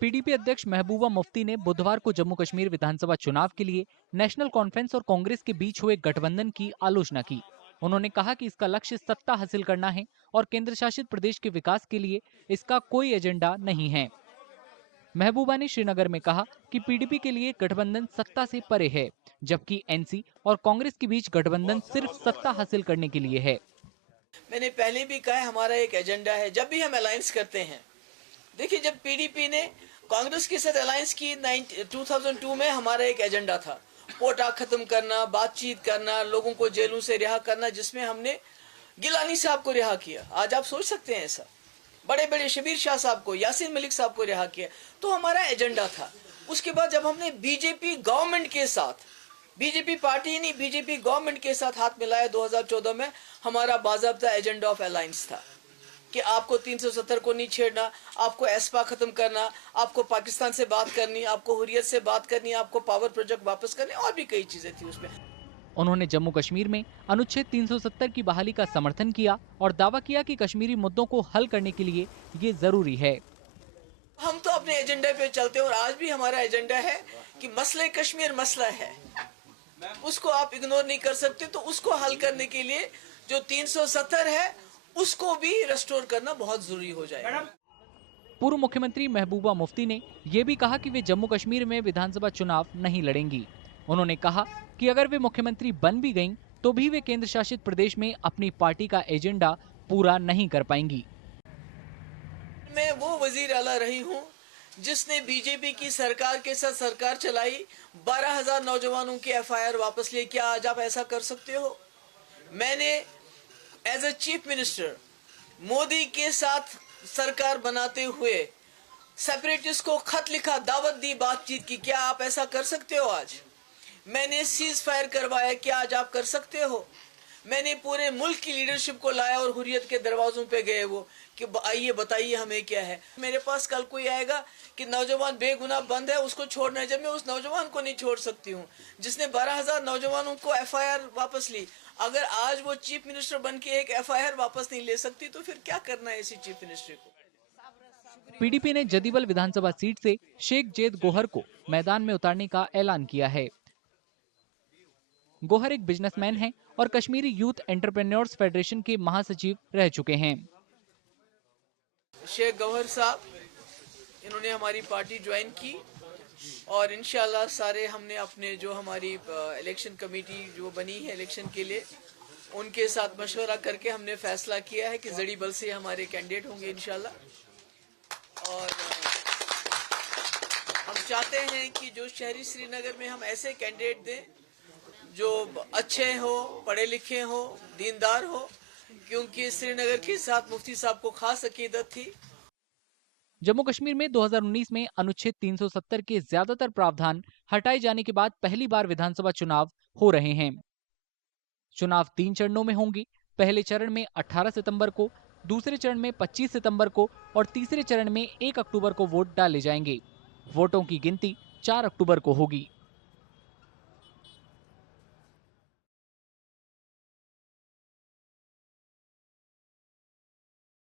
PDP अध्यक्ष महबूबा मुफ्ती ने बुधवार को जम्मू कश्मीर विधानसभा चुनाव के लिए नेशनल कॉन्फ्रेंस और कांग्रेस के बीच हुए गठबंधन की आलोचना की। उन्होंने कहा कि इसका लक्ष्य सत्ता हासिल करना है और केंद्र शासित प्रदेश के विकास के लिए इसका कोई एजेंडा नहीं है। महबूबा ने श्रीनगर में कहा कि पीडीपी के लिए गठबंधन सत्ता से परे है, जबकि एनसी और कांग्रेस के बीच गठबंधन सिर्फ सत्ता हासिल करने के लिए है। मैंने पहले भी कहा, हमारा एक एजेंडा है। जब भी हम अलायंस करते हैं, देखिए, जब पीडीपी ने कांग्रेस के साथ अलायंस की 2002 में, हमारा एक एजेंडा था कोटा खत्म करना, बातचीत करना, लोगों को जेलों से रिहा करना, जिसमें हमने गिलानी साहब को रिहा किया। आज आप सोच सकते हैं ऐसा, बड़े बड़े शबीर शाह साहब को, यासीन मलिक साहब को रिहा किया। तो हमारा एजेंडा था। उसके बाद जब हमने बीजेपी गवर्नमेंट के साथ, बीजेपी पार्टी नहीं, बीजेपी गवर्नमेंट के साथ हाथ मिलाया 2014 में, हमारा बाज़ाब्ता एजेंडा ऑफ अलायंस था कि आपको 370 को नहीं छेड़ना, आपको एस्पा खत्म करना, आपको पाकिस्तान से बात करनी, आपको हुर्रियत से बात करनी, आपको पावर प्रोजेक्ट वापस करने, और भी कई चीजें थी उसमें। उन्होंने जम्मू कश्मीर में अनुच्छेद 370 की बहाली का समर्थन किया और दावा किया कि कश्मीरी मुद्दों को हल करने के लिए ये जरूरी है। हम तो अपने एजेंडे पे चलते हैं और आज भी हमारा एजेंडा है कि मसले कश्मीर मसला है, उसको आप इग्नोर नहीं कर सकते। तो उसको हल करने के लिए जो 370 है, उसको भी रेस्टोर करना बहुत जरूरी हो जाएगा। पूर्व मुख्यमंत्री महबूबा मुफ्ती ने यह भी कहा कि वे जम्मू कश्मीर में विधानसभा चुनाव नहीं लड़ेंगी। उन्होंने कहा कि अगर वे मुख्यमंत्री बन भी गईं, तो भी वे केंद्र शासित प्रदेश में अपनी पार्टी का एजेंडा पूरा नहीं कर पाएंगी। मैं वो वजीर आला रही हूँ जिसने बीजेपी की सरकार के साथ सरकार चलाई, 12,000 नौजवानों की एफआईआर वापस लिए। क्या आज आप ऐसा कर सकते हो? मैंने as a chief minister Modi के साथ सरकार बनाते हुए सेपरेटिस्ट को खत लिखा, दावत दी, बातचीत की। क्या आप ऐसा कर सकते हो आज? मैंने सीज फायर करवाया, क्या आज आप कर सकते हो? मैंने पूरे मुल्क की लीडरशिप को लाया और हुर्रियत के दरवाजों पे गए वो कि आइए बताइए हमें क्या है। मेरे पास कल कोई आएगा कि नौजवान बेगुनाह बंद है, उसको छोड़ना है, जब मैं उस नौजवान को नहीं छोड़ सकती हूँ जिसने 12,000 नौजवानों को एफआईआर वापस ली। अगर आज वो चीफ मिनिस्टर बन के एक एफआईआर वापस नहीं ले सकती, तो फिर क्या करना है इसी चीफ मिनिस्टर को? पीडीपी ने जदीबल विधानसभा सीट से शेख जेद गोहर को मैदान में उतारने का ऐलान किया है। गोहर एक बिजनेसमैन हैं और कश्मीरी यूथ एंटरप्रेन्योर्स फेडरेशन के महासचिव रह चुके हैं। शेख गौहर साहब, इन्होंने हमारी पार्टी ज्वाइन की और इंशाल्लाह सारे हमने अपने जो हमारी इलेक्शन कमेटी जो बनी है इलेक्शन के लिए, उनके साथ मशवरा करके हमने फैसला किया है कि जड़ी बल से हमारे कैंडिडेट होंगे इंशाल्लाह। और हम चाहते हैं कि जो शहरी श्रीनगर में हम ऐसे कैंडिडेट दें जो अच्छे हो, पढ़े लिखे हो, दीनदार हो, क्योंकि श्रीनगर के साथ मुफ्ती साहब को खास अकीदत थी। जम्मू कश्मीर में 2019 में अनुच्छेद 370 के ज्यादातर प्रावधान हटाए जाने के बाद पहली बार विधानसभा चुनाव हो रहे हैं। चुनाव 3 चरणों में होंगे। पहले चरण में 18 सितंबर को, दूसरे चरण में 25 सितंबर को और तीसरे चरण में 1 अक्टूबर को वोट डाले जाएंगे। वोटों की गिनती 4 अक्टूबर को होगी।